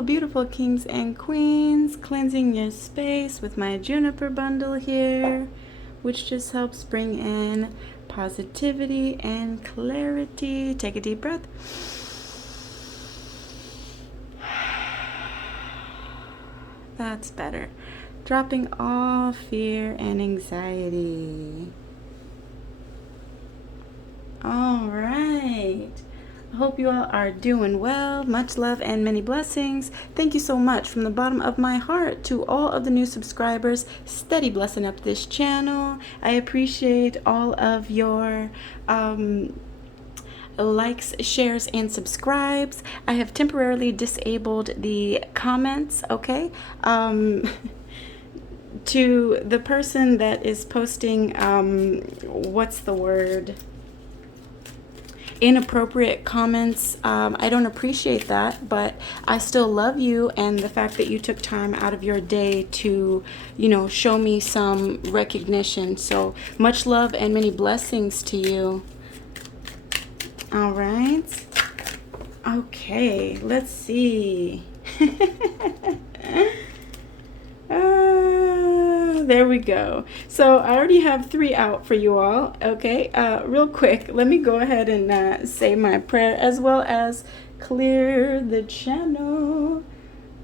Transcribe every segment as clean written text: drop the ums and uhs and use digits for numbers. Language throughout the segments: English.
Hello, beautiful kings and queens. Cleansing your space with my juniper bundle here, which just helps bring in positivity and clarity. Take a deep breath. That's better. Dropping all fear and anxiety. All right. I hope you all are doing well. Much love and many blessings. Thank you so much from the bottom of my heart to all of the new subscribers. Steady blessing up this channel. I appreciate all of your likes, shares, and subscribes. I have temporarily disabled the comments, okay? To the person that is posting, what's the word? Inappropriate comments. I don't appreciate that, but I still love you, and the fact that you took time out of your day to, show me some recognition. So much love and many blessings to you. All right. Okay, let's see. There we go. So I already have 3 out for you all. Okay, real quick, let me go ahead and say my prayer as well as clear the channel.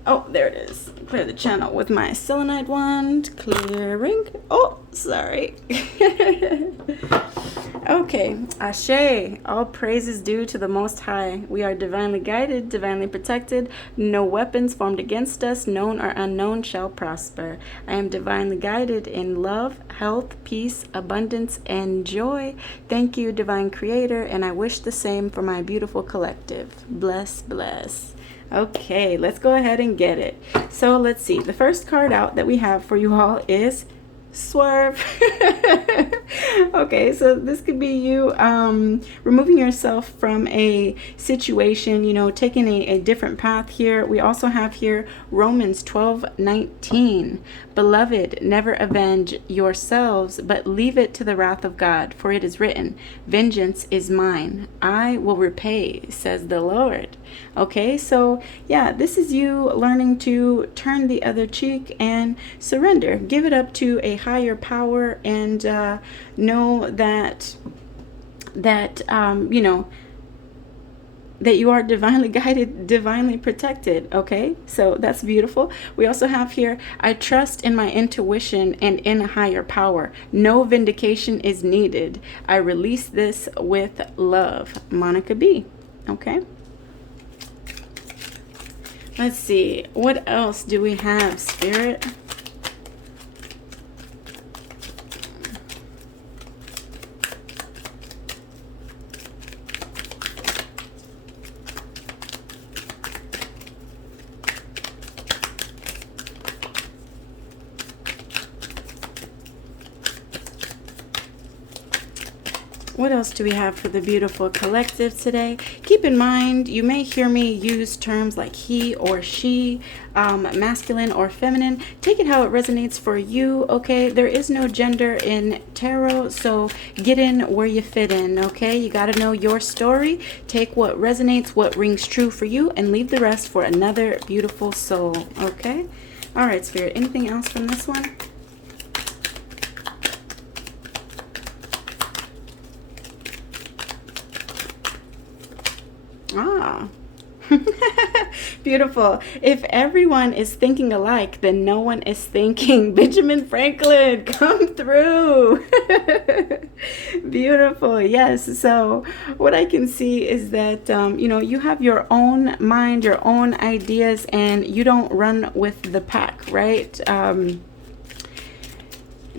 Oh, there it is. Clear the channel with my selenite wand. Clearing. Oh, sorry. Okay, Ashe, all praise is due to the Most High. We are divinely guided, divinely protected. No weapons formed against us, known or unknown, shall prosper. I am divinely guided in love, health, peace, abundance, and joy. Thank you, Divine Creator, and I wish the same for my beautiful collective. Bless, bless. Okay, let's go ahead and get it. So let's see. The first card out that we have for you all is Swerve. Okay, so this could be you removing yourself from a situation, taking a different path here. We also have here Romans 12:19. Beloved, never avenge yourselves, but leave it to the wrath of God, for it is written, vengeance is mine, I will repay, says the Lord. Okay, so yeah, this is you learning to turn the other cheek and surrender. Give it up to a higher power, and know that that you are divinely guided, divinely protected. Okay, so that's beautiful. We also have here, I trust in my intuition and in a higher power. No vindication is needed. I release this with love. Monica B. Okay. Let's see. What else do we have, Spirit? What else do we have for the beautiful collective today? Keep in mind, you may hear me use terms like he or she, masculine or feminine. Take it how it resonates for you, okay? There is no gender in tarot, so get in where you fit in, okay? You got to know your story. Take what resonates, what rings true for you, and leave the rest for another beautiful soul, okay? All right, Spirit, anything else from this one? Ah, beautiful. If everyone is thinking alike, then no one is thinking. Benjamin Franklin, come through. Beautiful. Yes. So what I can see is that, you have your own mind, your own ideas, and you don't run with the pack, right?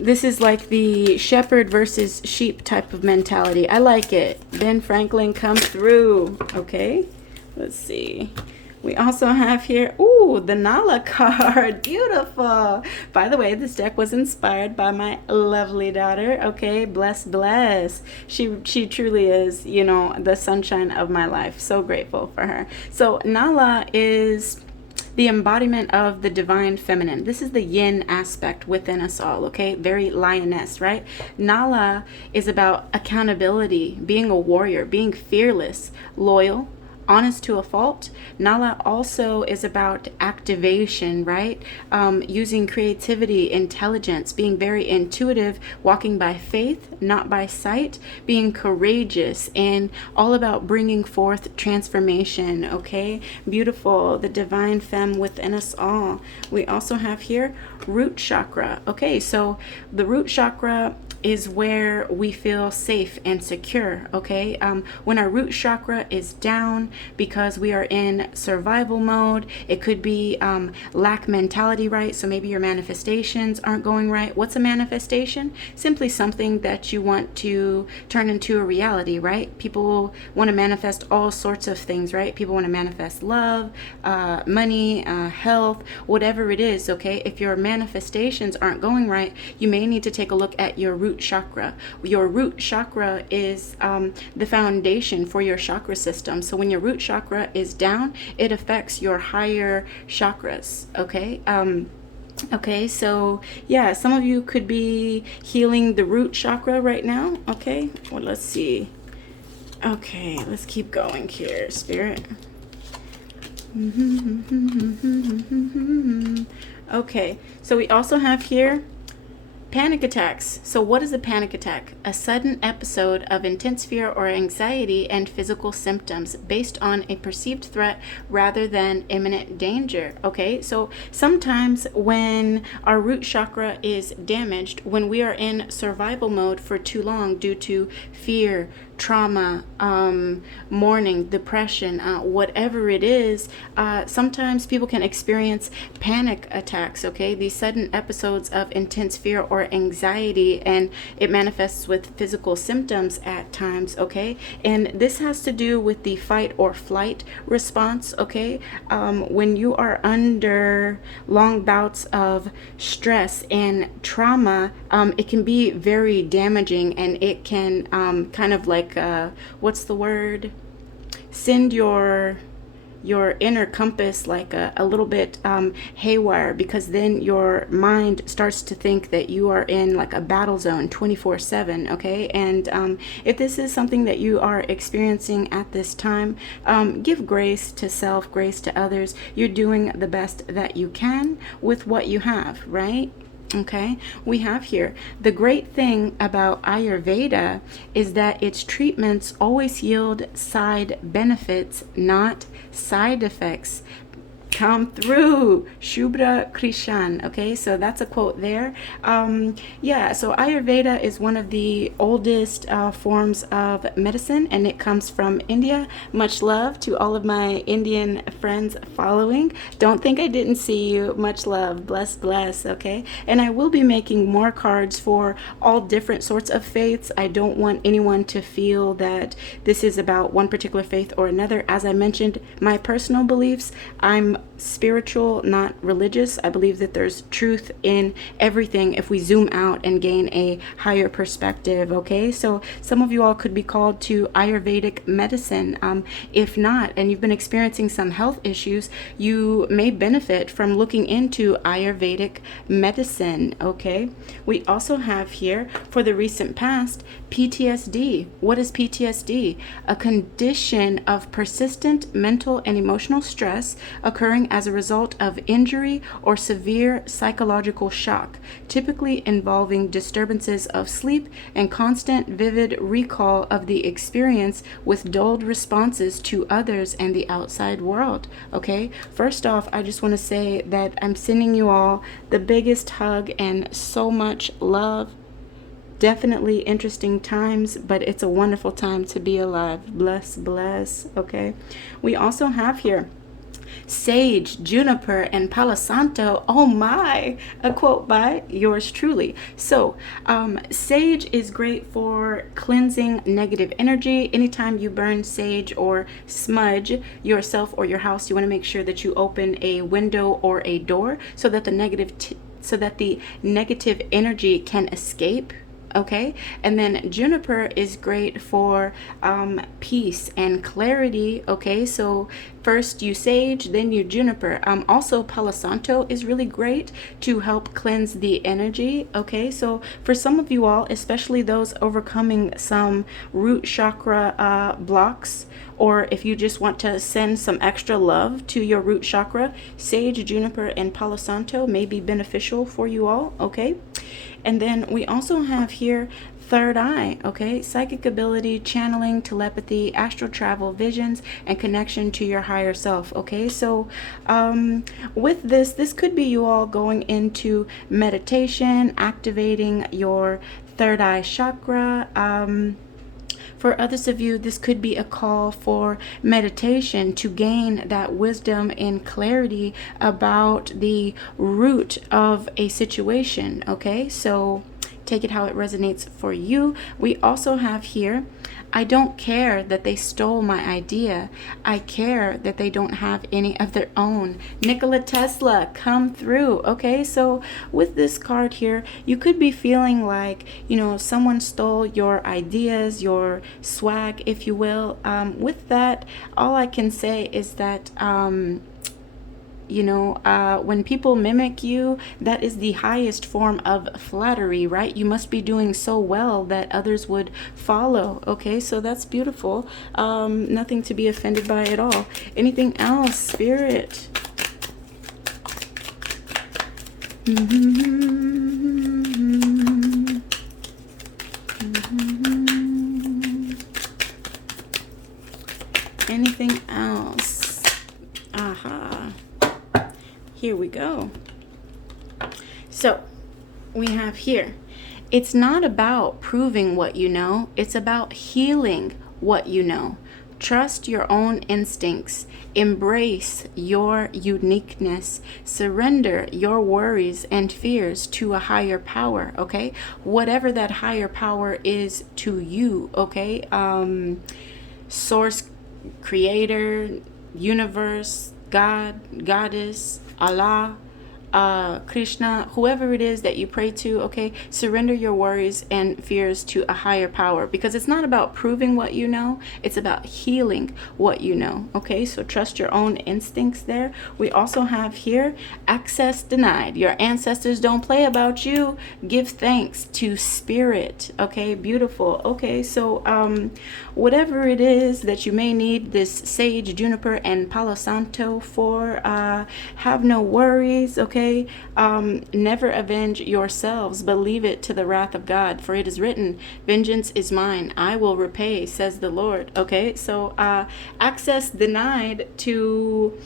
This is like the shepherd versus sheep type of mentality. I like it. Ben Franklin, come through. Okay, let's see. We also have here, ooh, the Nala card. Beautiful. By the way, this deck was inspired by my lovely daughter. Okay, bless, bless. She truly is, the sunshine of my life. So grateful for her. So Nala is the embodiment of the divine feminine. This is the yin aspect within us all, okay? Very lioness, right? Nala is about accountability, being a warrior, being fearless, loyal, honest to a fault. Nala also is about activation, right? Using creativity, intelligence, being very intuitive, walking by faith, not by sight, being courageous, and all about bringing forth transformation, okay? Beautiful, the divine femme within us all. We also have here root chakra. Okay, so the root chakra is where we feel safe and secure, okay? When our root chakra is down because we are in survival mode, it could be lack mentality, right? So maybe your manifestations aren't going right. What's a manifestation? Simply something that you want to turn into a reality, right? People want to manifest all sorts of things, right? People want to manifest love, money, health, whatever it is, okay? If your manifestations aren't going right, you may need to take a look at your root chakra. Your root chakra is the foundation for your chakra system. So when your root chakra is down, it affects your higher chakras, okay? Okay, so yeah, some of you could be healing the root chakra right now, okay? Well, let's see. Okay, let's keep going here, Spirit. Okay, so we also have here panic attacks. So what is a panic attack? A sudden episode of intense fear or anxiety and physical symptoms based on a perceived threat rather than imminent danger. Okay, so sometimes when our root chakra is damaged, when we are in survival mode for too long due to fear, trauma, mourning, depression, whatever it is, sometimes people can experience panic attacks, okay? These sudden episodes of intense fear or anxiety, and it manifests with physical symptoms at times, okay? And this has to do with the fight or flight response, okay? When you are under long bouts of stress and trauma, it can be very damaging, and it can kind of like what's the word, send your inner compass like a little bit haywire, because then your mind starts to think that you are in like a battle zone 24/7, okay? And if this is something that you are experiencing at this time, give grace to self, grace to others. You're doing the best that you can with what you have, right? Okay, we have here, the great thing about Ayurveda is that its treatments always yield side benefits, not side effects. Come through, Shubhra Krishan. Okay, so that's a quote there. Yeah, so Ayurveda is one of the oldest forms of medicine, and it comes from India. Much love to all of my Indian friends following. Don't think I didn't see you. Much love. Bless, bless. Okay, and I will be making more cards for all different sorts of faiths. I don't want anyone to feel that this is about one particular faith or another. As I mentioned, my personal beliefs, I'm spiritual, not religious. I believe that there's truth in everything if we zoom out and gain a higher perspective, okay? So some of you all could be called to Ayurvedic medicine. If not, and you've been experiencing some health issues, you may benefit from looking into Ayurvedic medicine, okay? We also have here, for the recent past, PTSD. What is PTSD? A condition of persistent mental and emotional stress occurring as a result of injury or severe psychological shock, typically involving disturbances of sleep and constant vivid recall of the experience with dulled responses to others and the outside world. Okay, first off, I just want to say that I'm sending you all the biggest hug and so much love. Definitely interesting times, but it's a wonderful time to be alive. Bless, bless. Okay, we also have here sage, juniper, and palo santo. Oh my, a quote by yours truly. So sage is great for cleansing negative energy. Anytime you burn sage or smudge yourself or your house, you want to make sure that you open a window or a door so that the negative energy can escape. Okay, and then juniper is great for peace and clarity. Okay, so first you sage, then you juniper. Also palo santo is really great to help cleanse the energy. Okay, so for some of you all, especially those overcoming some root chakra blocks or if you just want to send some extra love to your root chakra, sage, juniper, and palo santo may be beneficial for you all, okay? And then we also have here third eye, okay? Psychic ability, channeling, telepathy, astral travel, visions, and connection to your higher self, okay? So with this could be you all going into meditation, activating your third eye chakra. For others of you, this could be a call for meditation to gain that wisdom and clarity about the root of a situation, okay? So take it how it resonates for you. We also have here, I don't care that they stole my idea. I care that they don't have any of their own. Nikola Tesla, come through. Okay, so with this card here, you could be feeling like, you know, someone stole your ideas, your swag, if you will. With that, all I can say is that you know, when people mimic you, that is the highest form of flattery, right? You must be doing so well that others would follow. Okay, so that's beautiful. Nothing to be offended by at all. Anything else, Spirit? Anything else? Aha. Here we go. So we have here, it's not about proving what you know, it's about healing what you know. Trust your own instincts. Embrace your uniqueness. Surrender your worries and fears to a higher power, okay? Whatever that higher power is to you, okay? Source, creator, universe, God, goddess, Allah, Krishna, whoever it is that you pray to, okay, surrender your worries and fears to a higher power, because it's not about proving what you know, it's about healing what you know, okay? So trust your own instincts there. We also have here, access denied. Your ancestors don't play about you. Give thanks to Spirit, okay? Beautiful. Okay, so whatever it is that you may need this sage, juniper, and palo santo for, have no worries, okay? Never avenge yourselves, but leave it to the wrath of God, for it is written, vengeance is mine, I will repay, says the Lord. Okay, so access denied to,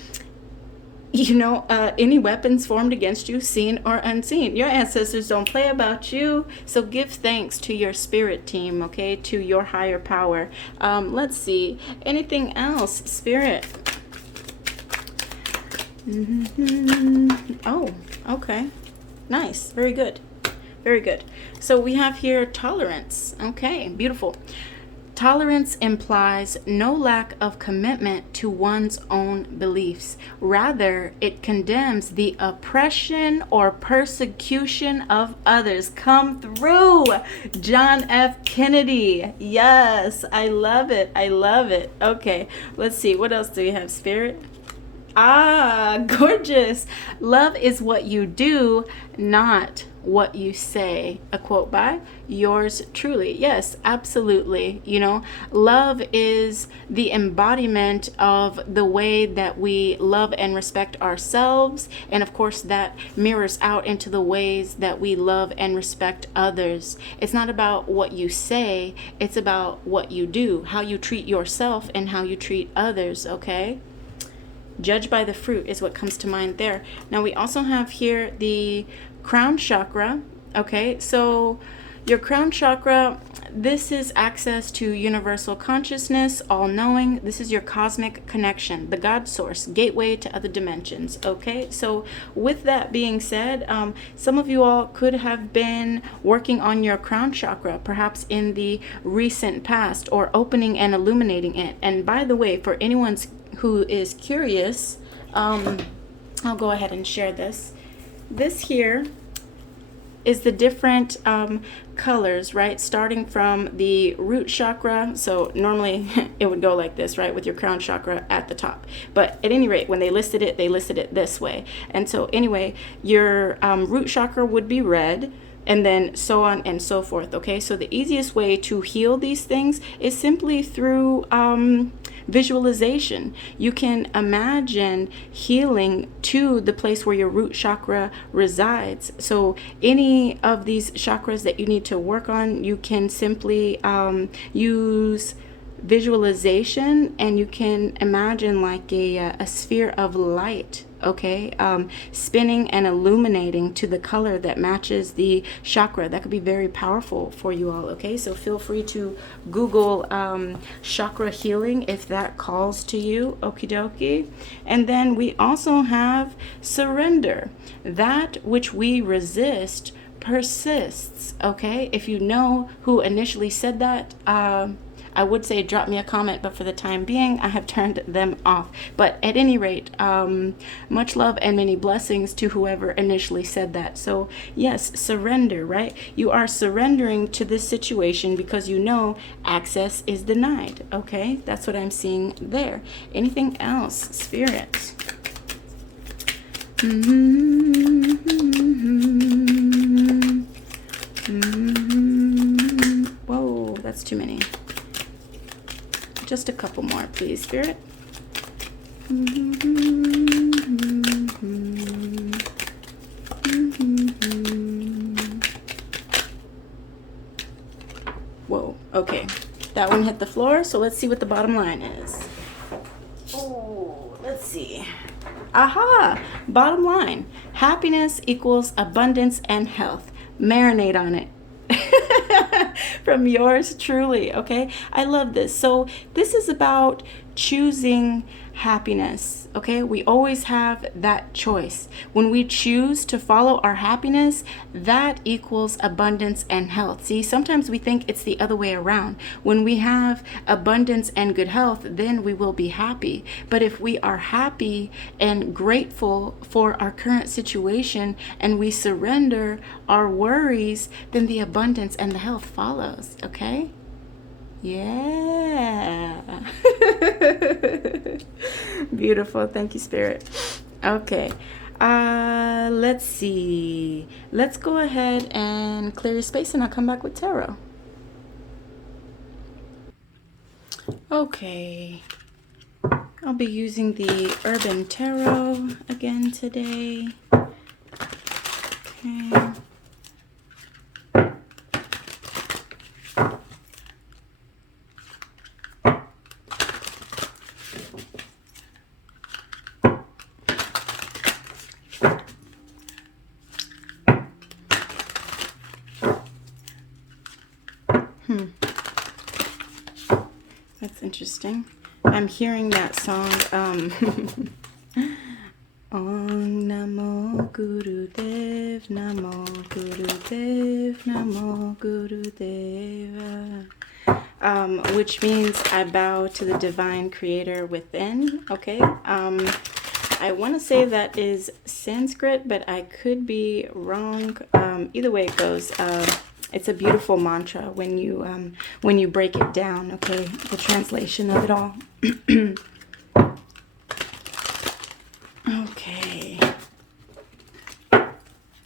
you know, any weapons formed against you, seen or unseen. Your ancestors don't play about you, so give thanks to your spirit team, okay, to your higher power. Let's see, anything else, Spirit? Oh, okay. Nice. Very good. Very good. So we have here tolerance. Okay, beautiful. Tolerance implies no lack of commitment to one's own beliefs. Rather, it condemns the oppression or persecution of others. Come through, John F. Kennedy. Yes, I love it. I love it. Okay, let's see. What else do we have, Spirit? Ah, gorgeous. Love is what you do, not what you say. A quote by yours truly. Yes, absolutely. You know, love is the embodiment of the way that we love and respect ourselves. And of course, that mirrors out into the ways that we love and respect others. It's not about what you say, it's about what you do, how you treat yourself and how you treat others, okay? Judge by the fruit is what comes to mind there. Now we also have here the crown chakra. Okay, so your crown chakra, this is access to universal consciousness, all-knowing. This is your cosmic connection, the God source, gateway to other dimensions. Okay, so with that being said, some of you all could have been working on your crown chakra, perhaps in the recent past, or opening and illuminating it. And by the way, for anyone who is curious, I'll go ahead and share this. This here is the different colors, right? Starting from the root chakra. So normally it would go like this, right? With your crown chakra at the top. But at any rate, when they listed it this way. And so anyway, your root chakra would be red, and then so on and so forth. Okay, so the easiest way to heal these things is simply through Visualization. You can imagine healing to the place where your root chakra resides. So any of these chakras that you need to work on, you can simply use visualization, and you can imagine like a sphere of light, okay, spinning and illuminating to the color that matches the chakra. That could be very powerful for you all, okay? So feel free to Google chakra healing if that calls to you, okie dokie. And then we also have surrender. That which we resist persists, okay? If you know who initially said that, I would say drop me a comment, but for the time being, I have turned them off. But at any rate, much love and many blessings to whoever initially said that. So yes, surrender, right? You are surrendering to this situation because you know access is denied, okay? That's what I'm seeing there. Anything else, Spirit? Whoa, that's too many. Just a couple more, please, Spirit. Whoa, okay. That one hit the floor, so let's see what the bottom line is. Oh, let's see. Aha! Bottom line. Happiness equals abundance and health. Marinate on it. From yours truly, okay? I love this. So this is about choosing happiness, okay? We always have that choice. When we choose to follow our happiness, that equals abundance and health. See, sometimes we think it's the other way around. When we have abundance and good health, then we will be happy. But if we are happy and grateful for our current situation and we surrender our worries, then the abundance and the health follows, okay? Yeah. Beautiful. Thank you, Spirit. Okay. Let's see. Let's go ahead and clear your space and I'll come back with tarot. Okay. I'll be using the Urban Tarot again today. Okay. That's interesting. I'm hearing that song, Om Namo Guru Dev, Namo Guru Dev, Namo Guru Deva, which means I bow to the divine creator within, okay? I want to say that is Sanskrit, but I could be wrong. Either way it goes, it's a beautiful mantra when you break it down, okay? The translation of it all. Okay.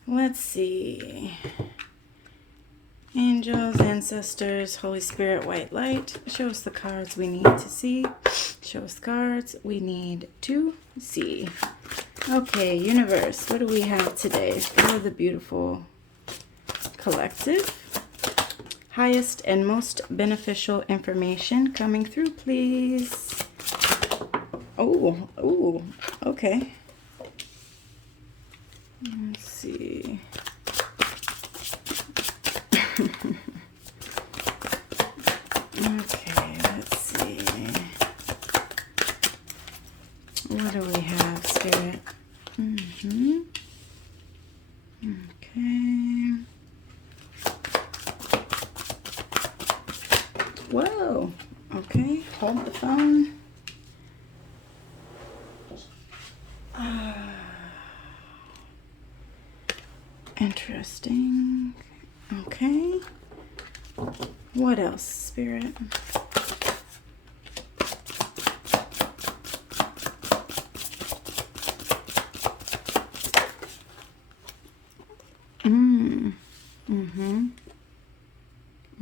Let's see. Angels, ancestors, Holy Spirit, white light. Show us the cards we need to see. Show us cards we need to see. Okay, universe, what do we have today for the beautiful collective? Highest and most beneficial information coming through, please. Oh, okay. Let's see. Okay, let's see. What do we have, Spirit? Okay. Whoa. Okay, hold the phone. Interesting. Okay. What else, Spirit?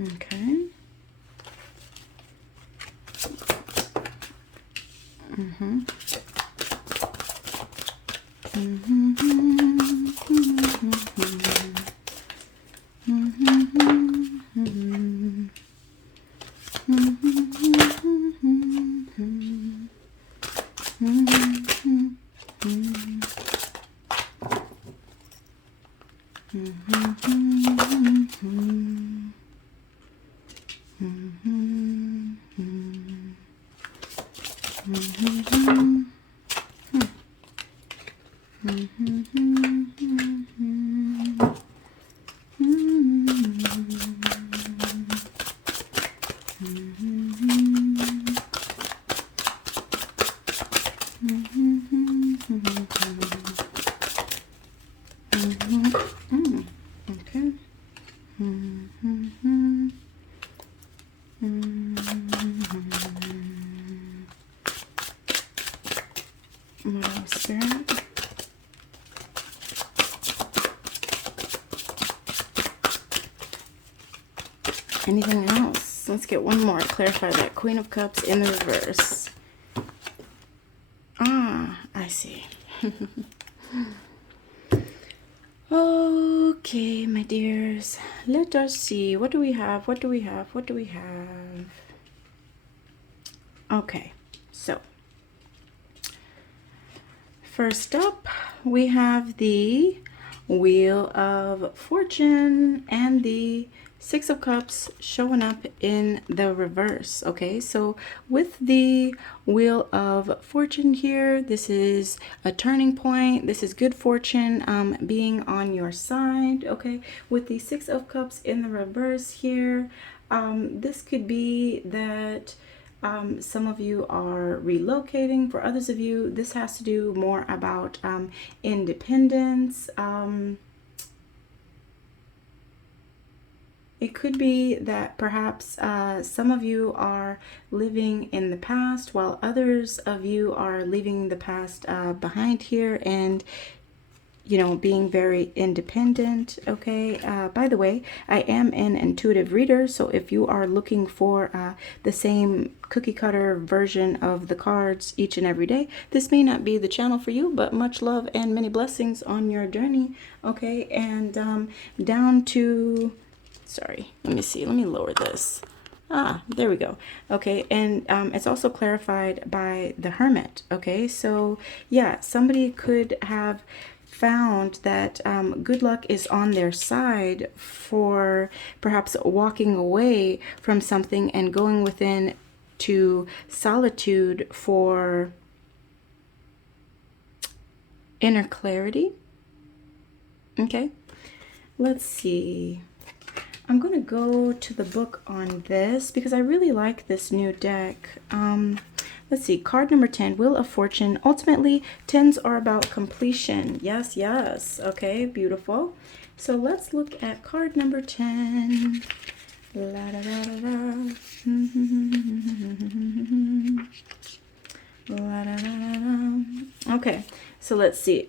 Okay. Mm-hmm. Okay. What else, Spirit? Anything else? Let's get one more. Clarify that. Queen of Cups in the reverse. Ah, I see. Okay, my dears. Let us see. What do we have? What do we have? What do we have? Okay, so first up, we have the Wheel of Fortune and the Six of Cups showing up in the reverse. Okay, so with the Wheel of Fortune here, this is a turning point. This is good fortune being on your side. Okay, with the Six of Cups in the reverse here, this could be that some of you are relocating. For others of you, this has to do more about independence. It could be that perhaps some of you are living in the past while others of you are leaving the past behind here and, you know, being very independent. Okay. By the way, I am an intuitive reader. So if you are looking for the same cookie cutter version of the cards each and every day, this may not be the channel for you, but much love and many blessings on your journey. Okay. And down to... Sorry, let me see. Let me lower this. Ah, there we go. Okay, and it's also clarified by the Hermit. Okay, so yeah, somebody could have found that good luck is on their side for perhaps walking away from something and going within to solitude for inner clarity. Okay, let's see. I'm going to go to the book on this because I really like this new deck. Let's see. Card number 10, Wheel of Fortune. Ultimately, 10s are about completion. Yes, yes. Okay, beautiful. So let's look at card number 10. La, da, da, da, da. La, da, da, da, da. Okay, so let's see.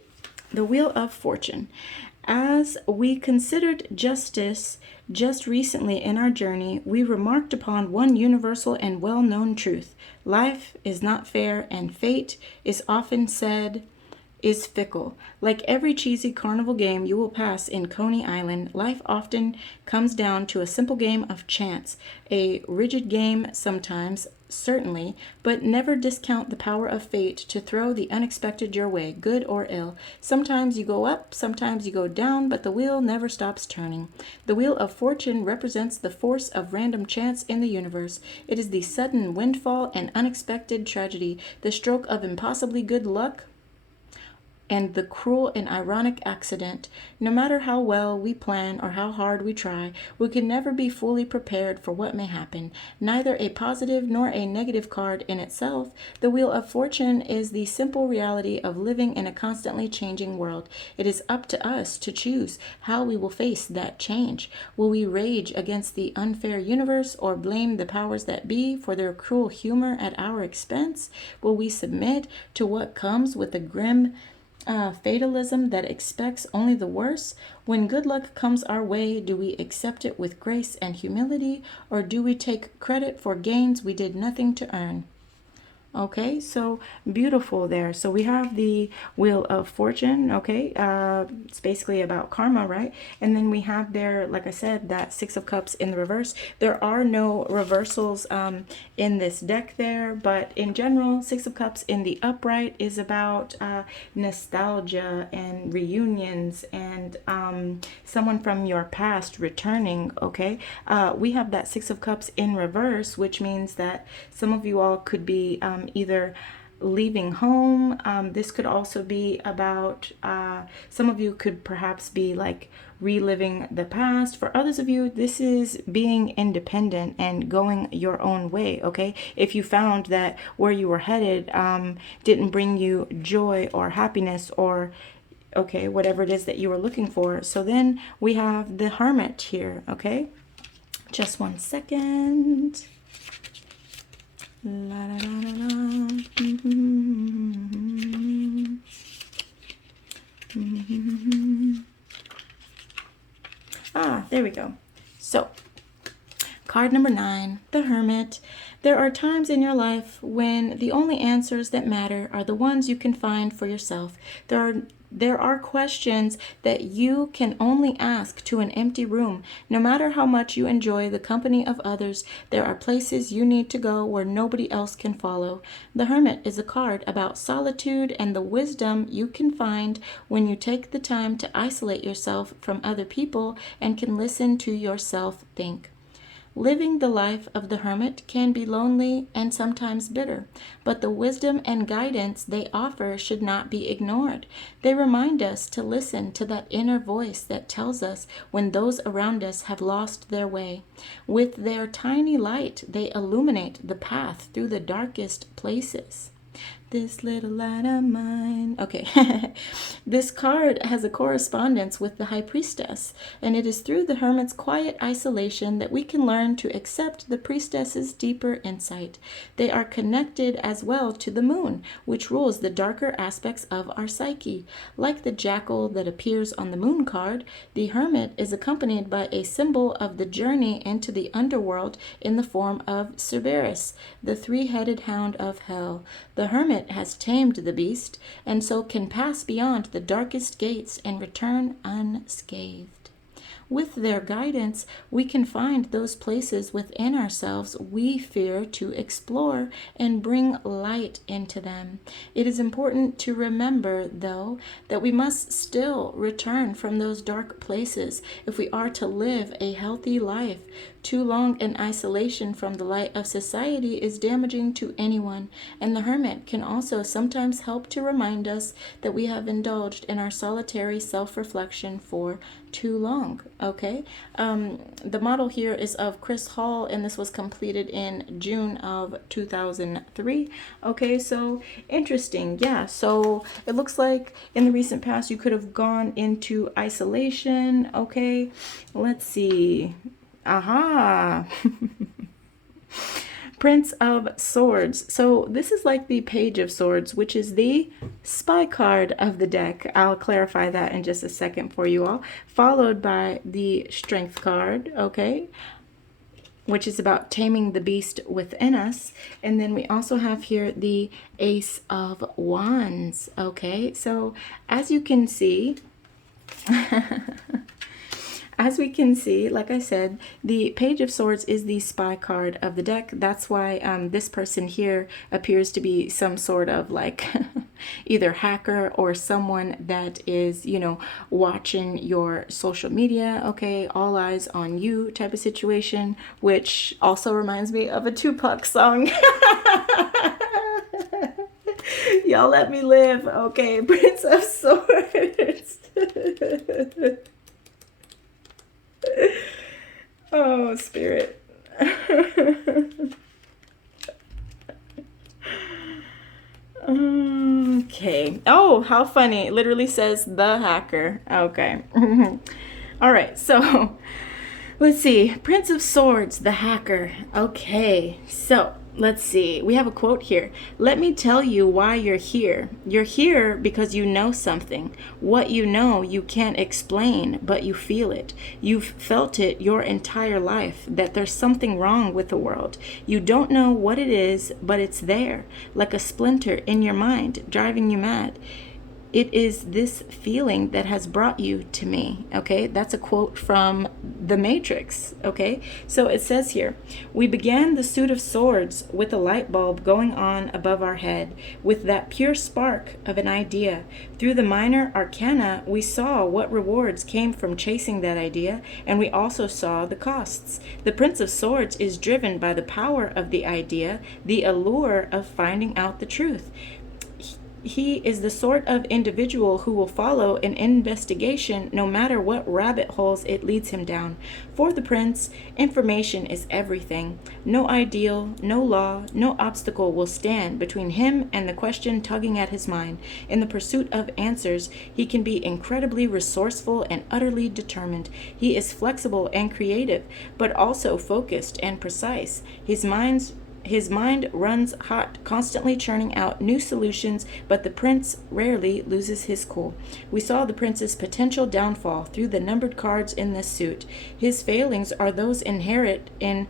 The Wheel of Fortune. As we considered justice just recently in our journey, we remarked upon one universal and well-known truth. Life is not fair, and fate is often said is fickle. Like every cheesy carnival game you will pass in Coney Island, life often comes down to a simple game of chance. A rigid game sometimes, certainly, but never discount the power of fate to throw the unexpected your way, good or ill. Sometimes you go up, sometimes you go down, but the wheel never stops turning. The Wheel of Fortune represents the force of random chance in the universe. It is the sudden windfall and unexpected tragedy, the stroke of impossibly good luck, and the cruel and ironic accident. No matter how well we plan or how hard we try, we can never be fully prepared for what may happen. Neither a positive nor a negative card in itself, the Wheel of Fortune is the simple reality of living in a constantly changing world. It is up to us to choose how we will face that change. Will we rage against the unfair universe or blame the powers that be for their cruel humor at our expense? Will we submit to what comes with the grim fatalism that expects only the worst? When good luck comes our way, do we accept it with grace and humility, or do we take credit for gains we did nothing to earn? Okay, so beautiful there. So we have the Wheel of Fortune. Okay, it's basically about karma, right? And then we have there, like I said, that Six of Cups in the reverse. There are no reversals in this deck there, but in general, Six of Cups in the upright is about nostalgia and reunions and someone from your past returning. Okay, we have that Six of Cups in reverse, which means that some of you all could be either leaving home. This could also be about some of you could perhaps be like reliving the past. For others of you, this is being independent and going your own way. Okay, if you found that where you were headed didn't bring you joy or happiness or okay, whatever it is that you were looking for. So then we have the Hermit here. Okay, just one second. La, la, la, la, la. Ah, there we go. So, card number 9, the Hermit. There are times in your life when the only answers that matter are the ones you can find for yourself. There are questions that you can only ask to an empty room. No matter how much you enjoy the company of others, there are places you need to go where nobody else can follow. The Hermit is a card about solitude and the wisdom you can find when you take the time to isolate yourself from other people and can listen to yourself think. Living the life of the Hermit can be lonely and sometimes bitter, but the wisdom and guidance they offer should not be ignored. They remind us to listen to that inner voice that tells us when those around us have lost their way. With their tiny light, they illuminate the path through the darkest places. This little light of mine. Okay. This card has a correspondence with the High Priestess, and it is through the Hermit's quiet isolation that we can learn to accept the Priestess's deeper insight. They are connected as well to the Moon, which rules the darker aspects of our psyche. Like the jackal that appears on the Moon card, the Hermit is accompanied by a symbol of the journey into the underworld in the form of Cerberus, the three-headed hound of hell. The Hermit has tamed the beast, and so can pass beyond the darkest gates and return unscathed. With their guidance, we can find those places within ourselves we fear to explore and bring light into them. It is important to remember, though, that we must still return from those dark places if we are to live a healthy life. Too long in isolation from the light of society is damaging to anyone, and the Hermit can also sometimes help to remind us that we have indulged in our solitary self-reflection for too long. Okay, the model here is of Chris Hall, and this was completed in June of 2003. Okay, so interesting. Yeah, so it looks like in the recent past you could have gone into isolation. Okay, let's see. Aha. Prince of Swords. So this is like the Page of Swords, which is the spy card of the deck. I'll clarify that in just a second for you all. Followed by the Strength card, okay, which is about taming the beast within us. And then we also have here the Ace of Wands, okay. So as you can see, as we can see, like I said, the Page of Swords is the spy card of the deck. That's why this person here appears to be some sort of like either hacker or someone that is, you know, watching your social media, okay, all eyes on you type of situation, which also reminds me of a Tupac song. Y'all let me live, okay, Prince of Swords. Oh, spirit. Okay. Oh, how funny. It literally says the hacker. Okay. All right. So let's see. Prince of Swords, the hacker. Okay. So let's see. We have a quote here. Let me tell you why you're here. You're here because you know something. What you know you can't explain, but you feel it. You've felt it your entire life, that there's something wrong with the world. You don't know what it is, but it's there, like a splinter in your mind, driving you mad. It is this feeling that has brought you to me. Okay, that's a quote from The Matrix. Okay, so it says here, we began the suit of swords with a light bulb going on above our head, with that pure spark of an idea. Through the minor arcana, we saw what rewards came from chasing that idea, and we also saw the costs. The Prince of Swords is driven by the power of the idea, the allure of finding out the truth. He is the sort of individual who will follow an investigation no matter what rabbit holes it leads him down. For the prince, information is everything. No ideal, no law, no obstacle will stand between him and the question tugging at his mind. In the pursuit of answers, he can be incredibly resourceful and utterly determined. He is flexible and creative, but also focused and precise. His mind runs hot, constantly churning out new solutions, but the prince rarely loses his cool. We saw the prince's potential downfall through the numbered cards in this suit. His failings are those inherent in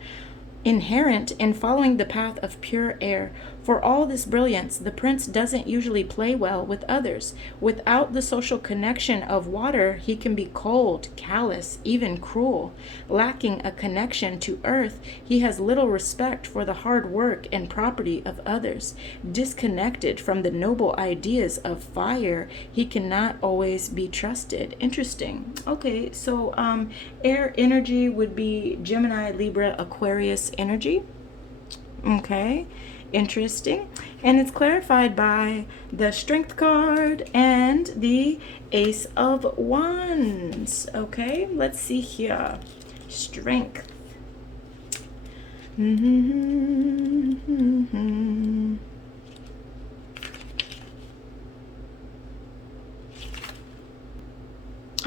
following the path of pure air. For all this brilliance, the prince doesn't usually play well with others. Without the social connection of water, he can be cold, callous, even cruel. Lacking a connection to earth, he has little respect for the hard work and property of others. Disconnected from the noble ideas of fire, he cannot always be trusted. Interesting. Okay, so air energy would be Gemini, Libra, Aquarius energy. Okay. Interesting. And it's clarified by the Strength card and the Ace of Wands. Okay, let's see here. Strength.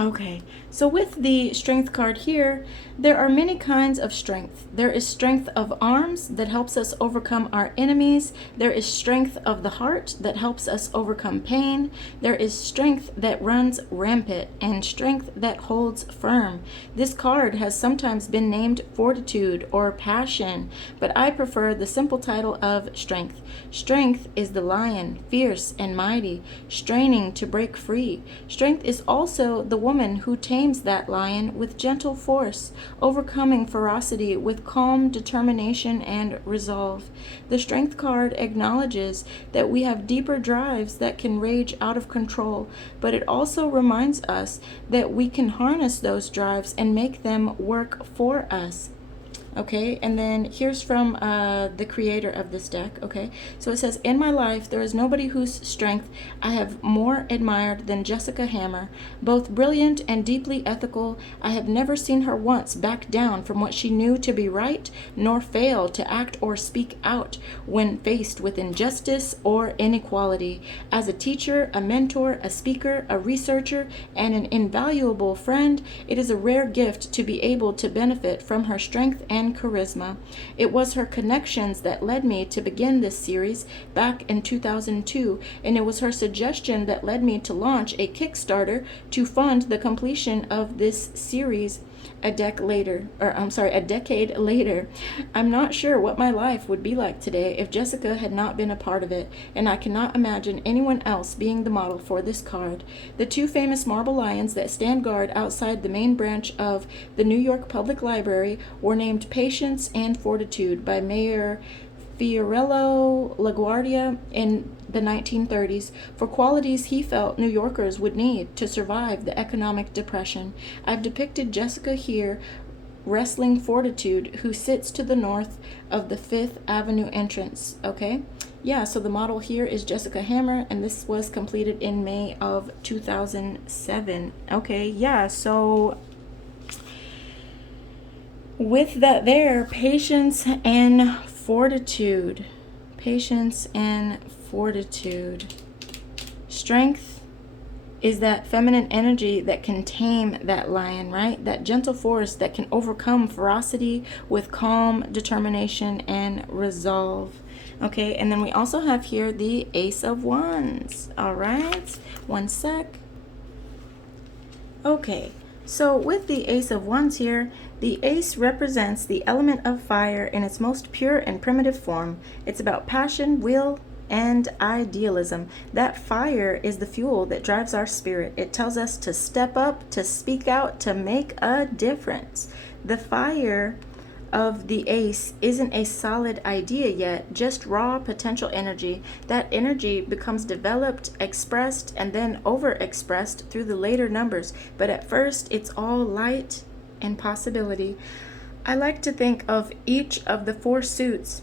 Okay, so with the Strength card here, there are many kinds of strength. There is strength of arms that helps us overcome our enemies. There is strength of the heart that helps us overcome pain. There is strength that runs rampant and strength that holds firm. This card has sometimes been named fortitude or passion, but I prefer the simple title of strength. Strength is the lion, fierce and mighty, straining to break free. Strength is also the woman who tames that lion with gentle force, overcoming ferocity with calm determination and resolve. The Strength card acknowledges that we have deeper drives that can rage out of control, but it also reminds us that we can harness those drives and make them work for us. Okay, and then here's from the creator of this deck. Okay, so it says, in my life, there is nobody whose strength I have more admired than Jessica Hammer. Both brilliant and deeply ethical, I have never seen her once back down from what she knew to be right, nor fail to act or speak out when faced with injustice or inequality. As a teacher, a mentor, a speaker, a researcher, and an invaluable friend, it is a rare gift to be able to benefit from her strength and charisma. It was her connections that led me to begin this series back in 2002, and it was her suggestion that led me to launch a Kickstarter to fund the completion of this series a decade later. I'm not sure what my life would be like today if Jessica had not been a part of it, and I cannot imagine anyone else being the model for this card. The two famous marble lions that stand guard outside the main branch of the New York Public Library were named Patience and Fortitude by Mayor Fiorello LaGuardia in the 1930s for qualities he felt New Yorkers would need to survive the economic depression. I've depicted Jessica here wrestling Fortitude, who sits to the north of the 5th Avenue entrance. Okay? Yeah, so the model here is Jessica Hammer, and this was completed in May of 2007. Okay, yeah, so with that there, patience and fortitude. Patience and fortitude. Strength is that feminine energy that can tame that lion, right? That gentle force that can overcome ferocity with calm determination and resolve. Okay, and then we also have here the Ace of Wands. All right, one sec. Okay, so with the Ace of Wands here, the ace represents the element of fire in its most pure and primitive form. It's about passion, will, and idealism. That fire is the fuel that drives our spirit. It tells us to step up, to speak out, to make a difference. The fire of the ace isn't a solid idea yet, just raw potential energy. That energy becomes developed, expressed, and then overexpressed through the later numbers. But at first, it's all light and possibility. I like to think of each of the 4 suits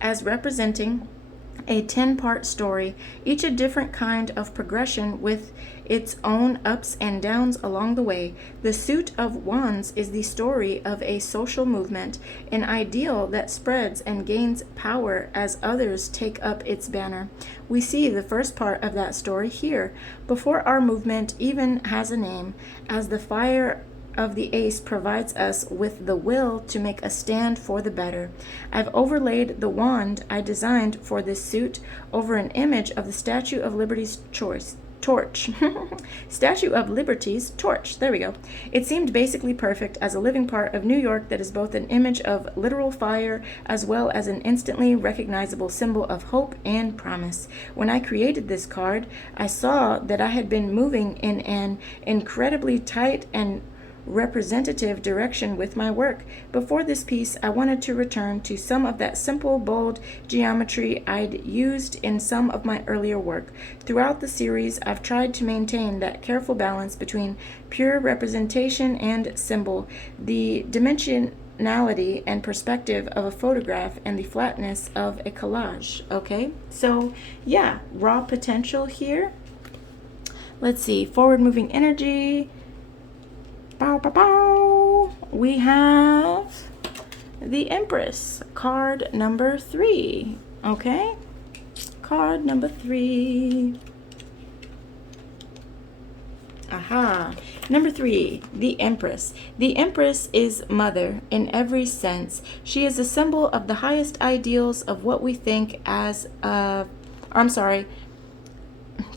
as representing a 10-part story, each a different kind of progression with its own ups and downs along the way. The suit of Wands is the story of a social movement, an ideal that spreads and gains power as others take up its banner. We see the first part of that story here, before our movement even has a name, as the fire of the ace provides us with the will to make a stand for the better. I've overlaid the wand I designed for this suit over an image of the Statue of Liberty's torch. Statue of Liberty's torch. There we go. It seemed basically perfect as a living part of New York that is both an image of literal fire as well as an instantly recognizable symbol of hope and promise. When I created this card, I saw that I had been moving in an incredibly tight and representative direction with my work. Before this piece, I wanted to return to some of that simple, bold geometry I'd used in some of my earlier work. Throughout the series, I've tried to maintain that careful balance between pure representation and symbol, the dimensionality and perspective of a photograph, and the flatness of a collage. Okay, so yeah, raw potential here. Let's see, forward moving energy. Bow, bow, bow. We have the Empress, card number 3. Okay, card number 3. Aha. Number 3, the Empress. The Empress is mother in every sense. She is a symbol of the highest ideals of what we think as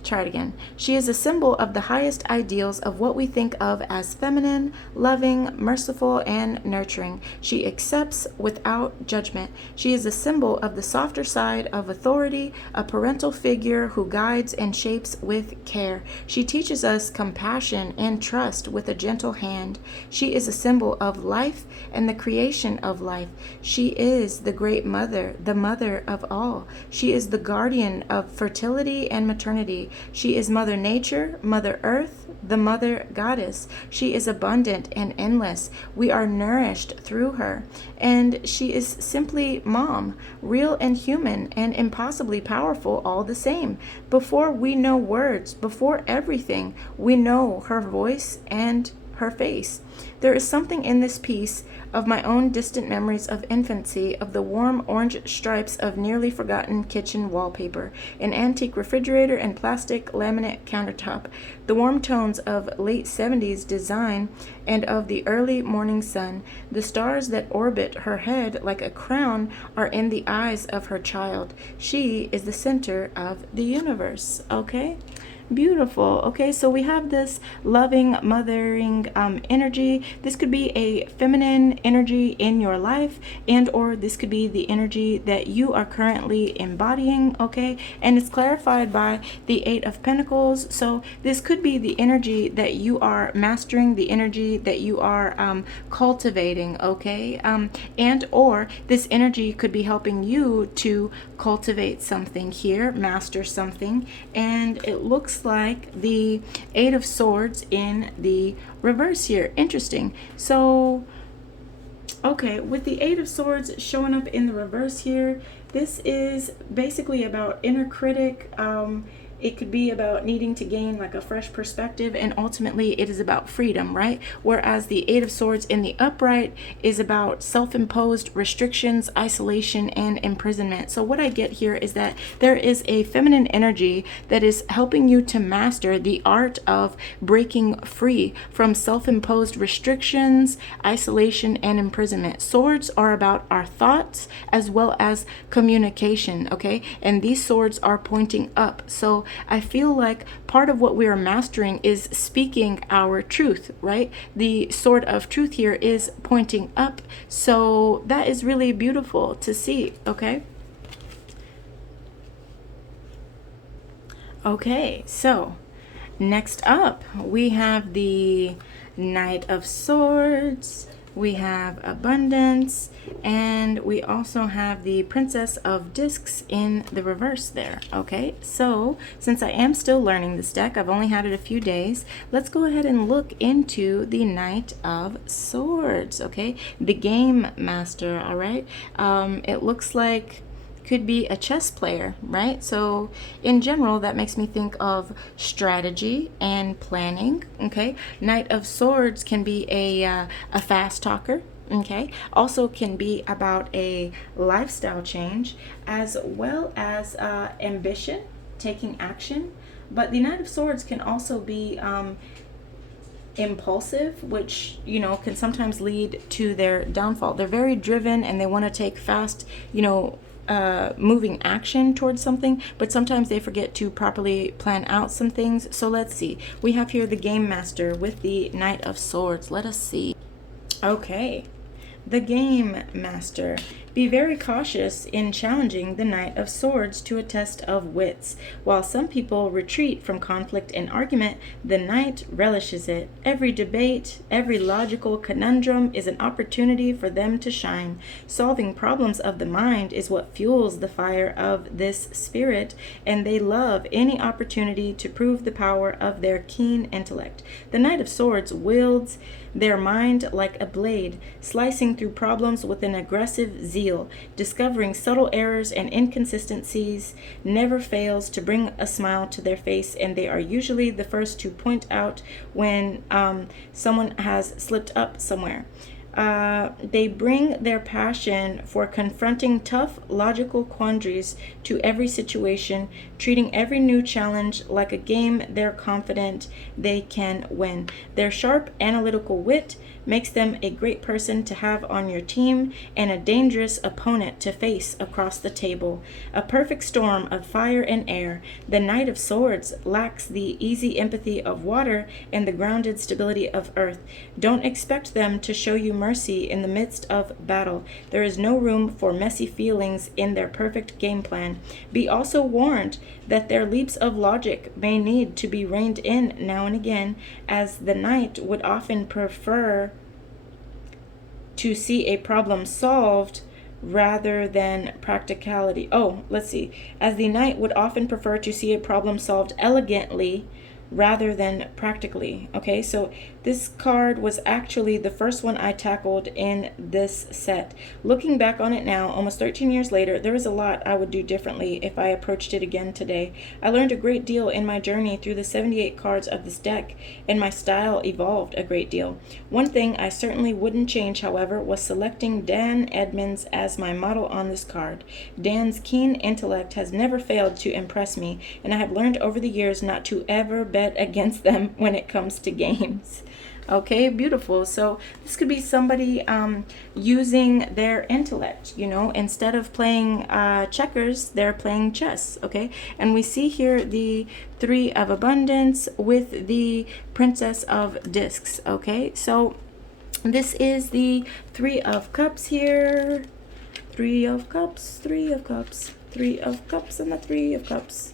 Try it again. She is a symbol of the highest ideals of what we think of as feminine, loving, merciful, and nurturing. She accepts without judgment. She is a symbol of the softer side of authority, a parental figure who guides and shapes with care. She teaches us compassion and trust with a gentle hand. She is a symbol of life and the creation of life. She is the great mother, the mother of all. She is the guardian of fertility and maternity. She is Mother Nature, Mother Earth, the Mother Goddess. She is abundant and endless. We are nourished through her. And she is simply Mom, real and human and impossibly powerful all the same. Before we know words, before everything, we know her voice and her face. There is something in this piece of my own distant memories of infancy, of the warm orange stripes of nearly forgotten kitchen wallpaper, an antique refrigerator and plastic laminate countertop, the warm tones of late 70s design and of the early morning sun. The stars that orbit her head like a crown are in the eyes of her child. She is the center of the universe. Okay? Beautiful. Okay, so we have this loving, mothering energy. This could be a feminine energy in your life, and or this could be the energy that you are currently embodying. Okay, and it's clarified by the 8 of Pentacles. So this could be the energy that you are mastering, the energy that you are cultivating. Okay, and or this energy could be helping you to cultivate something here, master something. And it looks like the 8 of Swords in the reverse here. Interesting. So okay, with the 8 of Swords showing up in the reverse here, this is basically about inner critic, it could be about needing to gain like a fresh perspective, and ultimately it is about freedom, right? Whereas the Eight of Swords in the upright is about self-imposed restrictions, isolation, and imprisonment. So what I get here is that there is a feminine energy that is helping you to master the art of breaking free from self-imposed restrictions, isolation, and imprisonment. Swords are about our thoughts as well as communication, okay? And these swords are pointing up. So I feel like part of what we are mastering is speaking our truth, right? The sword of truth here is pointing up. So that is really beautiful to see, okay? Okay, so next up we have the Knight of Swords, we have Abundance, and we also have the Princess of Discs in the reverse there. Okay, so since I am still learning this deck, I've only had it a few days, let's go ahead and look into the Knight of Swords, okay? The Game Master, all right? It looks like could be a chess player, right? So in general, that makes me think of strategy and planning, okay? Knight of Swords can be a fast talker, okay? Also can be about a lifestyle change as well as ambition, taking action. But the Knight of Swords can also be impulsive, which, you know, can sometimes lead to their downfall. They're very driven and they want to take fast, you know, moving action towards something, but sometimes they forget to properly plan out some things. So let's see. We have here the Game Master with the Knight of Swords. Let us see. Okay. The Game Master. Be very cautious in challenging the Knight of Swords to a test of wits. While some people retreat from conflict and argument, the Knight relishes it. Every debate, every logical conundrum is an opportunity for them to shine. Solving problems of the mind is what fuels the fire of this spirit, and they love any opportunity to prove the power of their keen intellect. The Knight of Swords wields their mind like a blade, slicing through problems with an aggressive zeal. Discovering subtle errors and inconsistencies never fails to bring a smile to their face, and they are usually the first to point out when someone has slipped up somewhere. They bring their passion for confronting tough, logical quandaries to every situation, treating every new challenge like a game they're confident they can win. Their sharp, analytical wit makes them a great person to have on your team and a dangerous opponent to face across the table. A perfect storm of fire and air, the Knight of Swords lacks the easy empathy of water and the grounded stability of earth. Don't expect them to show you mercy in the midst of battle. There is no room for messy feelings in their perfect game plan. Be also warned that their leaps of logic may need to be reined in now and again, as the Knight would often prefer to see a problem solved rather than practicality. Oh, let's see. As the Knight would often prefer to see a problem solved elegantly rather than practically. Okay, so this card was actually the first one I tackled in this set. Looking back on it now, almost 13 years later, there is a lot I would do differently if I approached it again today. I learned a great deal in my journey through the 78 cards of this deck, and my style evolved a great deal. One thing I certainly wouldn't change, however, was selecting Dan Edmonds as my model on this card. Dan's keen intellect has never failed to impress me, and I have learned over the years not to ever bet against them when it comes to games. Okay, beautiful. So this could be somebody using their intellect, you know, instead of playing checkers, they're playing chess, okay? And we see here the Three of Abundance with the Princess of Discs, okay? So this is the Three of Cups here. Three of Cups, Three of Cups, Three of Cups, and the Three of Cups.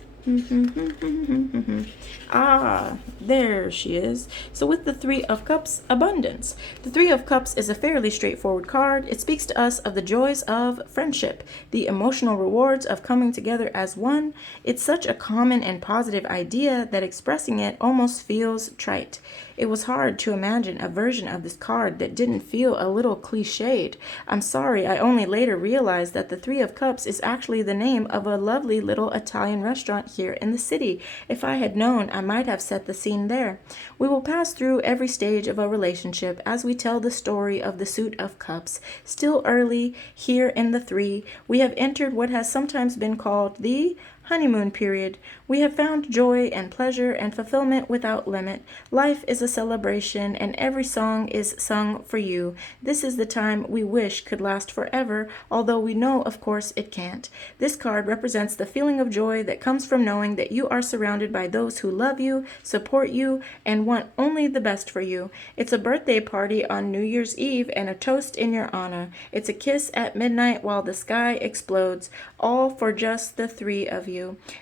Ah, there she is. So with the Three of Cups, Abundance. The Three of Cups is a fairly straightforward card. It speaks to us of the joys of friendship, the emotional rewards of coming together as one. It's such a common and positive idea that expressing it almost feels trite. It was hard to imagine a version of this card that didn't feel a little cliched. I'm sorry, I only later realized that the Three of Cups is actually the name of a lovely little Italian restaurant here in the city. If I had known, I might have set the scene there. We will pass through every stage of a relationship as we tell the story of the Suit of Cups. Still early, here in the Three, we have entered what has sometimes been called the honeymoon period. We have found joy and pleasure and fulfillment without limit. Life is a celebration, and every song is sung for you. This is the time we wish could last forever, although we know, of course, it can't. This card represents the feeling of joy that comes from knowing that you are surrounded by those who love you, support you, and want only the best for you. It's a birthday party on New Year's Eve and a toast in your honor. It's a kiss at midnight while the sky explodes, all for just the three of you.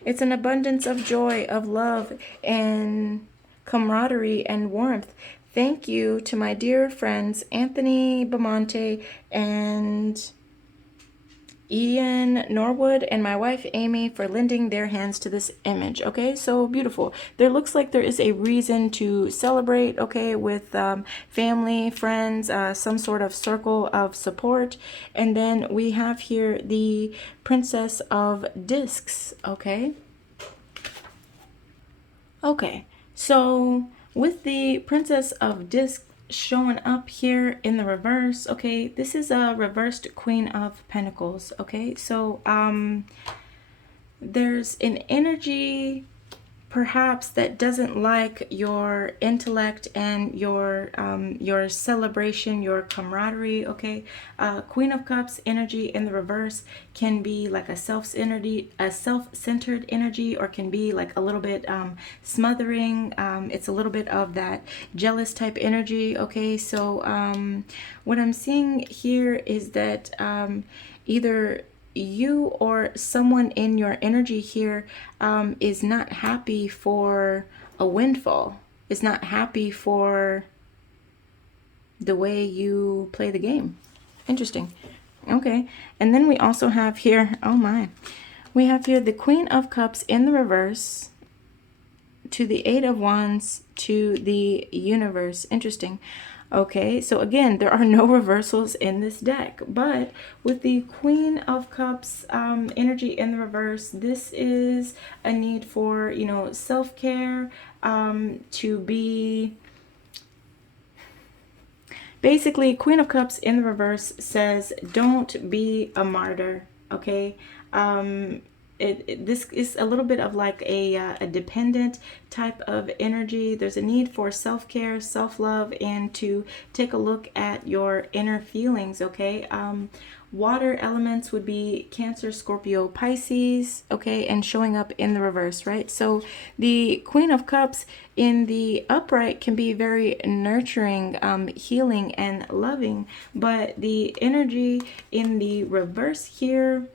It's an abundance of joy, of love, and camaraderie and warmth. Thank you to my dear friends Anthony Bamonte and Ian Norwood and my wife Amy for lending their hands to this image. Okay, so beautiful. There looks like there is a reason to celebrate, okay, with family, friends, some sort of circle of support. And then we have here the Princess of Discs, okay? Okay, so with the Princess of Discs showing up here in the reverse, okay, this is a reversed Queen of Pentacles, okay? So there's an energy perhaps that doesn't like your intellect and your celebration, your camaraderie, okay? Queen of Cups energy in the reverse can be like a self-centered energy, or can be like a little bit smothering. It's a little bit of that jealous type energy, okay? So what I'm seeing here is that either you or someone in your energy here is not happy for a windfall, is not happy for the way you play the game. Interesting. Okay, and then we also have here, oh my, we have here the Queen of Cups in the reverse to the Eight of Wands to the Universe. Interesting. Okay, so again, there are no reversals in this deck, but with the Queen of Cups energy in the reverse, this is a need for, you know, self-care, to be... Basically, Queen of Cups in the reverse says, don't be a martyr, okay? This is a little bit of like a dependent type of energy. There's a need for self-care, self-love, and to take a look at your inner feelings, okay? Water elements would be Cancer, Scorpio, Pisces, okay, and showing up in the reverse, right? So the Queen of Cups in the upright can be very nurturing, healing, and loving, but the energy in the reverse here,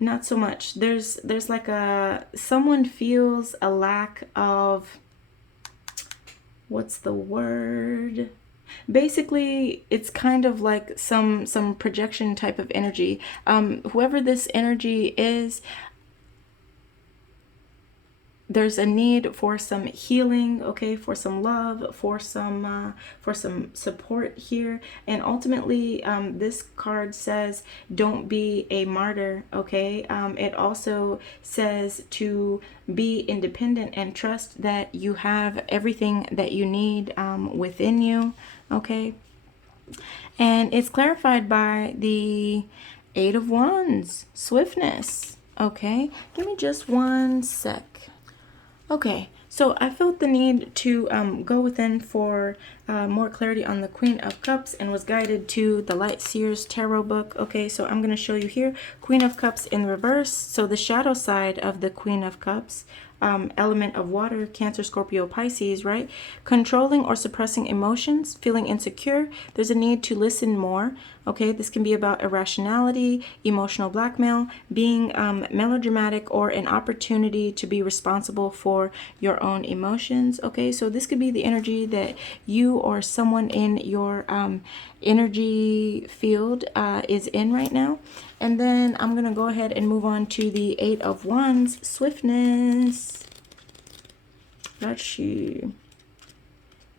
not so much. There's like someone feels a lack of, what's the word? Basically, it's kind of like some projection type of energy. Whoever this energy is, there's a need for some healing, okay, for some love, for some support here. And ultimately, this card says, don't be a martyr, okay? It also says to be independent and trust that you have everything that you need within you, okay? And it's clarified by the Eight of Wands, Swiftness, okay? Give me just one sec. Okay, so I felt the need to go within for more clarity on the Queen of Cups, and was guided to the Light Seers Tarot book. Okay, so I'm going to show you here Queen of Cups in reverse. So the shadow side of the Queen of Cups, element of water, Cancer, Scorpio, Pisces, right? Controlling or suppressing emotions, feeling insecure. There's a need to listen more. Okay, this can be about irrationality, emotional blackmail, being melodramatic, or an opportunity to be responsible for your own emotions. Okay, so this could be the energy that you or someone in your energy field is in right now. And then I'm going to go ahead and move on to the Eight of Wands, Swiftness. Let's see.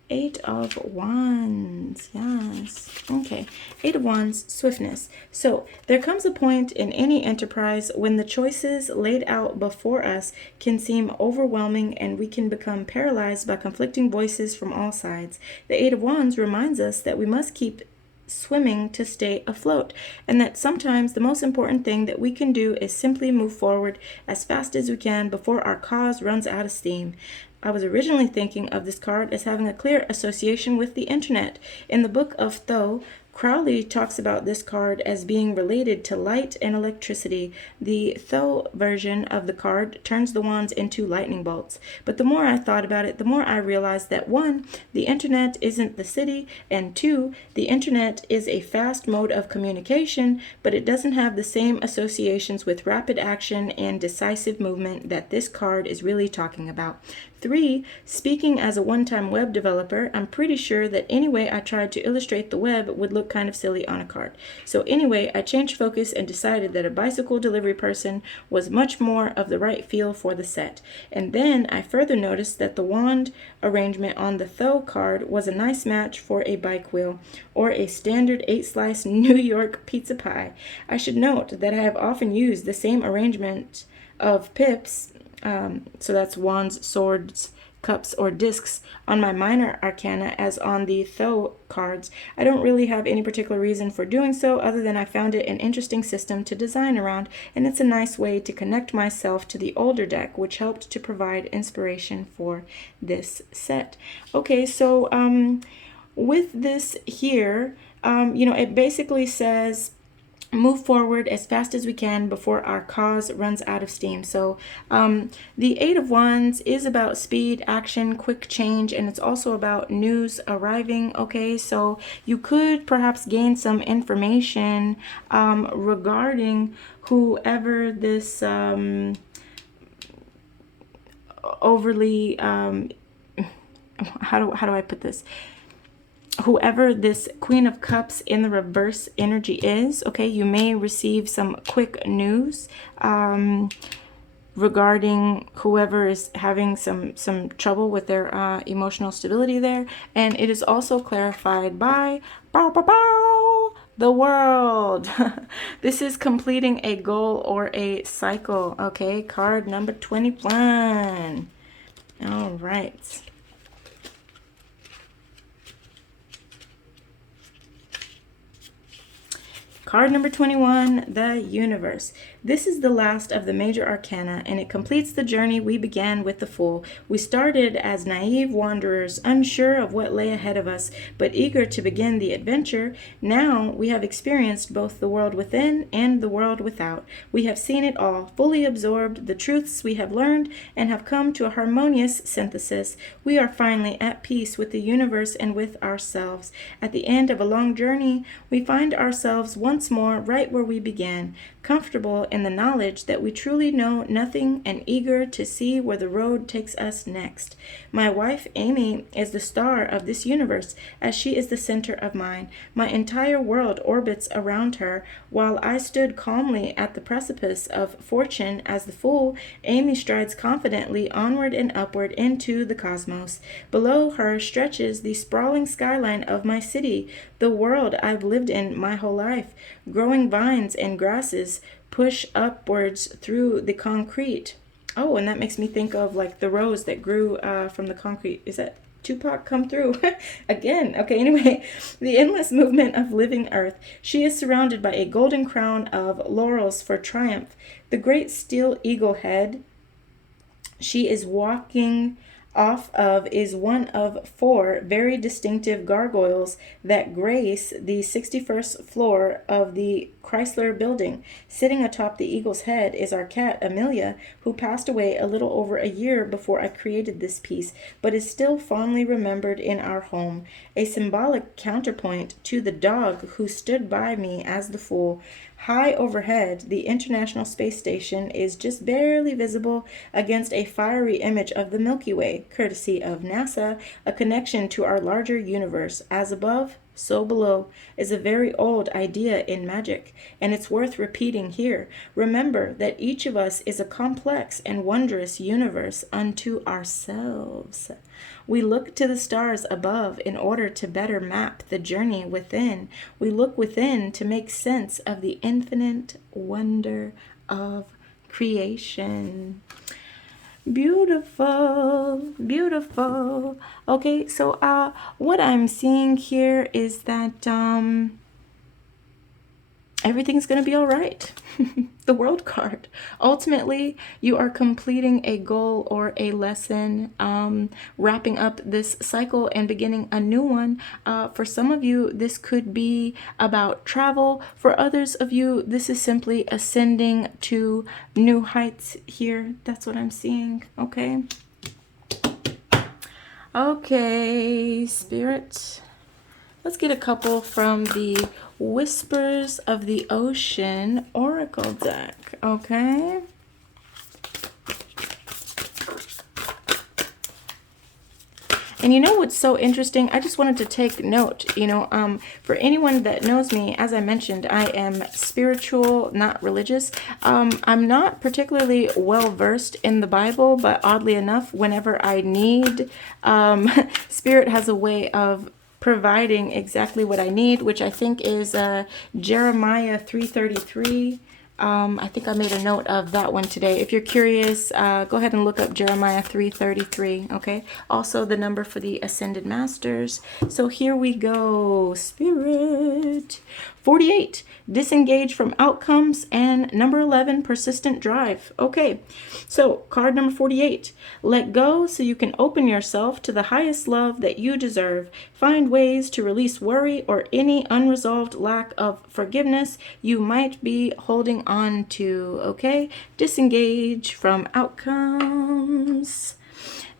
Eight of Wands. Yes. Okay. Eight of Wands, swiftness. So there comes a point in any enterprise when the choices laid out before us can seem overwhelming and we can become paralyzed by conflicting voices from all sides. The Eight of Wands reminds us that we must keep swimming to stay afloat, and that sometimes the most important thing that we can do is simply move forward as fast as we can before our cause runs out of steam. I was originally thinking of this card as having a clear association with the internet. In the book of Thoth, Crowley talks about this card as being related to light and electricity. The Thoth version of the card turns the wands into lightning bolts. But the more I thought about it, the more I realized that 1, the internet isn't the city, and 2, the internet is a fast mode of communication, but it doesn't have the same associations with rapid action and decisive movement that this card is really talking about. 3, speaking as a one-time web developer, I'm pretty sure that any way I tried to illustrate the web would look kind of silly on a card. So anyway, I changed focus and decided that a bicycle delivery person was much more of the right feel for the set. And then I further noticed that the wand arrangement on the Thoth card was a nice match for a bike wheel or a standard 8-slice New York pizza pie. I should note that I have often used the same arrangement of pips, so that's wands, swords, cups, or discs, on my minor arcana as on the Thoth cards. I don't really have any particular reason for doing so other than I found it an interesting system to design around, and it's a nice way to connect myself to the older deck, which helped to provide inspiration for this set. Okay, so with this here, it basically says move forward as fast as we can before our cause runs out of steam. So the Eight of Wands is about speed, action, quick change, and it's also about news arriving. Okay, so you could perhaps gain some information regarding whoever this overly how do I put this? Whoever this Queen of Cups in the reverse energy is, okay, you may receive some quick news regarding whoever is having some trouble with their emotional stability there. And it is also clarified by the World. This is completing a goal or a cycle. Okay, card number 21. All right. Card number 21, the Universe. This is the last of the major arcana, and it completes the journey we began with the Fool. We started as naive wanderers, unsure of what lay ahead of us, but eager to begin the adventure. Now we have experienced both the world within and the world without. We have seen it all, fully absorbed the truths we have learned, and have come to a harmonious synthesis. We are finally at peace with the universe and with ourselves. At the end of a long journey, we find ourselves once more right where we began, comfortable in the knowledge that we truly know nothing and eager to see where the road takes us next. My wife, Amy, is the star of this universe, as she is the center of mine. My entire world orbits around her. While I stood calmly at the precipice of fortune as the Fool, Amy strides confidently onward and upward into the cosmos. Below her stretches the sprawling skyline of my city, the world I've lived in my whole life. Growing vines and grasses push upwards through the concrete. Oh, and that makes me think of like the rose that grew from the concrete. Is that Tupac come through? Again. Okay, anyway, the endless movement of living earth. She is surrounded by a golden crown of laurels for triumph. The great steel eagle head she is walking off of is one of 4 very distinctive gargoyles that grace the 61st floor of the Chrysler building. Sitting atop the eagle's head is our cat, Amelia, who passed away a little over a year before I created this piece, but is still fondly remembered in our home, a symbolic counterpoint to the dog who stood by me as the Fool. High overhead, the International Space Station is just barely visible against a fiery image of the Milky Way, courtesy of NASA, a connection to our larger universe. As above, so below is a very old idea in magic, and it's worth repeating here. Remember that each of us is a complex and wondrous universe unto ourselves. We look to the stars above in order to better map the journey within. We look within to make sense of the infinite wonder of creation. Beautiful, beautiful. Okay, so what I'm seeing here is that everything's going to be all right. The World card. Ultimately, you are completing a goal or a lesson, wrapping up this cycle and beginning a new one. For some of you, this could be about travel. For others of you, this is simply ascending to new heights here. That's what I'm seeing. Okay. Okay, Spirit. Let's get a couple from the Whispers of the Ocean Oracle deck, okay? And you know what's so interesting? I just wanted to take note, for anyone that knows me, as I mentioned, I am spiritual, not religious. I'm not particularly well versed in the Bible, but oddly enough, whenever I need, Spirit has a way of providing exactly what I need, which I think is Jeremiah 3:33. I think I made a note of that one today. If you're curious, go ahead and look up Jeremiah 3:33, okay? Also the number for the Ascended Masters. So here we go, Spirit. 48, disengage from outcomes, and number 11, persistent drive. Okay, so card number 48, let go so you can open yourself to the highest love that you deserve. Find ways to release worry or any unresolved lack of forgiveness you might be holding on to. Okay, disengage from outcomes.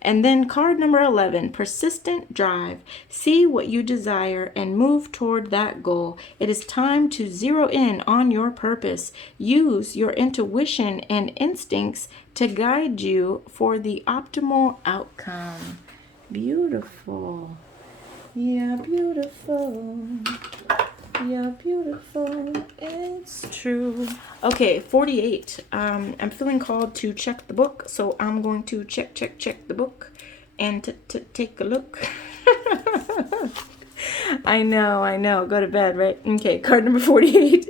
And then card number 11, persistent drive. See what you desire and move toward that goal. It is time to zero in on your purpose. Use your intuition and instincts to guide you for the optimal outcome. Beautiful. Yeah, beautiful. Yeah, beautiful. It's true. Okay, 48. I'm feeling called to check the book, so I'm going to check the book and take a look. I know. Go to bed, right? Okay, card number 48.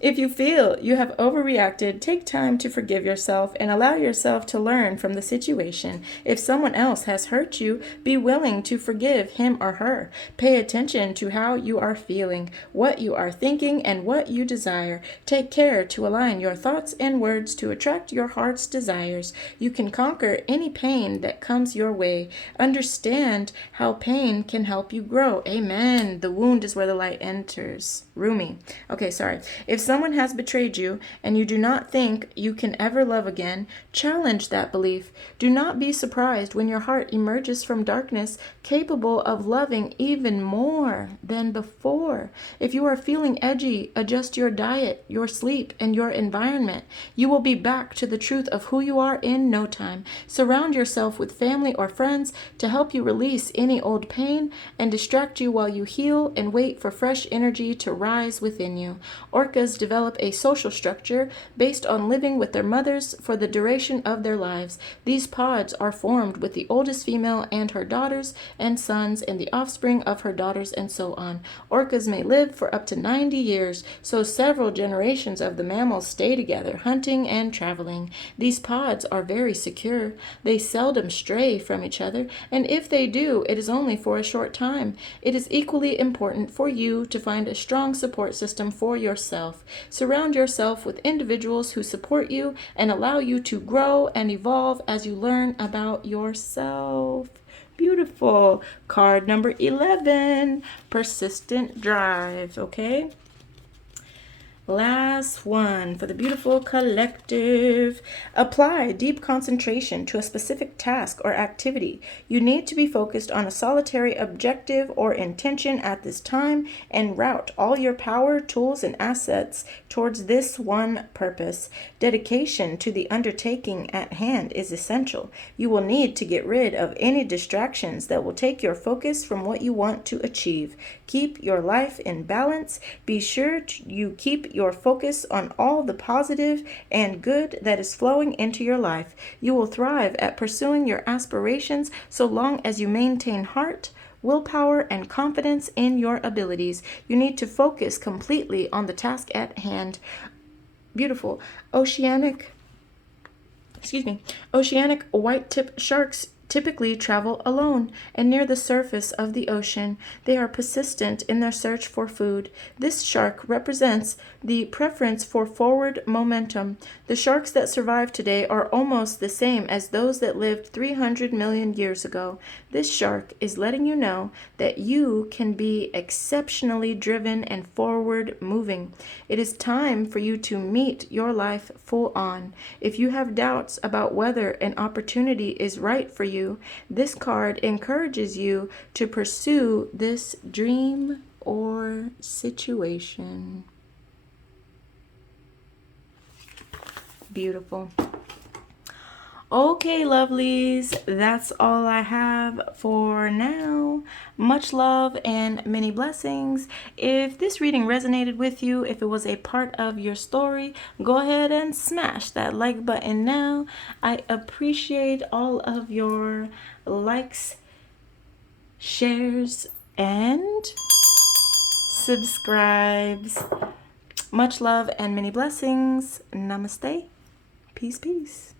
If you feel you have overreacted, take time to forgive yourself and allow yourself to learn from the situation. If someone else has hurt you, be willing to forgive him or her. Pay attention to how you are feeling, what you are thinking, and what you desire. Take care to align your thoughts and words to attract your heart's desires. You can conquer any pain that comes your way. Understand how pain can help you grow. Amen. The wound is where the light enters. Rumi. Okay, sorry. If someone has betrayed you and you do not think you can ever love again, challenge that belief. Do not be surprised when your heart emerges from darkness, capable of loving even more than before. If you are feeling edgy, adjust your diet, your sleep, and your environment. You will be back to the truth of who you are in no time. Surround yourself with family or friends to help you release any old pain and distract you while you heal and wait for fresh energy to rise within you. Orcas develop a social structure based on living with their mothers for the duration of their lives. These pods are formed with the oldest female and her daughters and sons and the offspring of her daughters and so on. Orcas may live for up to 90 years, so several generations of the mammals stay together, hunting and traveling. These pods are very secure. They seldom stray from each other, and if they do, it is only for a short time. It is equally important for you to find a strong support system for yourself. Surround yourself with individuals who support you and allow you to grow and evolve as you learn about yourself. Beautiful. Card number 11, persistent drive, okay? Last one for the beautiful collective. Apply deep concentration to a specific task or activity. You need to be focused on a solitary objective or intention at this time and route all your power, tools, and assets towards this one purpose. Dedication to the undertaking at hand is essential. You will need to get rid of any distractions that will take your focus from what you want to achieve. Keep your life in balance. Be sure you keep your focus on all the positive and good that is flowing into your life. You will thrive at pursuing your aspirations so long as you maintain heart, willpower, and confidence in your abilities. You need to focus completely on the task at hand. Beautiful. Oceanic white-tip sharks typically travel alone and near the surface of the ocean. They are persistent in their search for food. This shark represents the preference for forward momentum. The sharks that survive today are almost the same as those that lived 300 million years ago. This shark is letting you know that you can be exceptionally driven and forward moving. It is time for you to meet your life full on. If you have doubts about whether an opportunity is right for you, this card encourages you to pursue this dream or situation. Beautiful. Okay, lovelies, that's all I have for now. Much love and many blessings. If this reading resonated with you, if it was a part of your story, go ahead and smash that like button now. I appreciate all of your likes, shares, and subscribes. Much love and many blessings. Namaste. Peace, peace.